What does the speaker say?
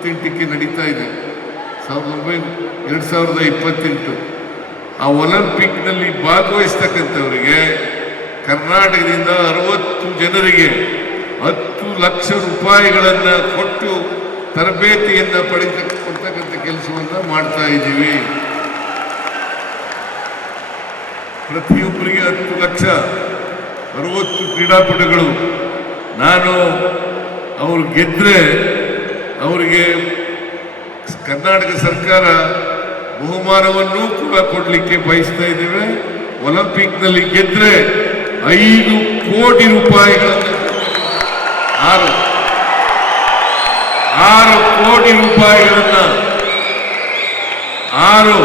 ಇಪ್ಪತ್ತೆಂಟಕ್ಕೆ ನಡೀತಾ ಇದೆ. ಸಾವಿರದ ಒಂಬೈನೂರ, ಎರಡು ಸಾವಿರದ ಇಪ್ಪತ್ತೆಂಟು. ಆ ಒಲಿಂಪಿಕ್ನಲ್ಲಿ ಭಾಗವಹಿಸ್ತಕ್ಕಂಥವರಿಗೆ ಕರ್ನಾಟಕದಿಂದ ಅರವತ್ತು ಜನರಿಗೆ ಹತ್ತು ಲಕ್ಷ ರೂಪಾಯಿಗಳನ್ನು ಕೊಟ್ಟು ತರಬೇತಿಯನ್ನು ಕೊಡ್ತಕ್ಕಂಥ ಕೆಲಸವನ್ನು ಮಾಡ್ತಾ ಇದ್ದೀವಿ. ಪ್ರತಿಯೊಬ್ಬರಿಗೆ ಹತ್ತು ಲಕ್ಷ, ಅರವತ್ತು ಕ್ರೀಡಾಪಟುಗಳು. ನಾನು ಅವರು ಗೆದ್ದರೆ ಅವರಿಗೆ ಕರ್ನಾಟಕ ಸರ್ಕಾರ ಬಹುಮಾನವನ್ನೂ ಕೂಡ ಕೊಡಲಿಕ್ಕೆ ಬಯಸ್ತಾ ಇದ್ದೇವೆ. ಒಲಿಂಪಿಕ್ನಲ್ಲಿ ಗೆದ್ದರೆ ಐದು ಕೋಟಿ ರೂಪಾಯಿಗಳನ್ನು ಆರು ಆರು ಕೋಟಿ ರೂಪಾಯಿಗಳನ್ನು ಆರು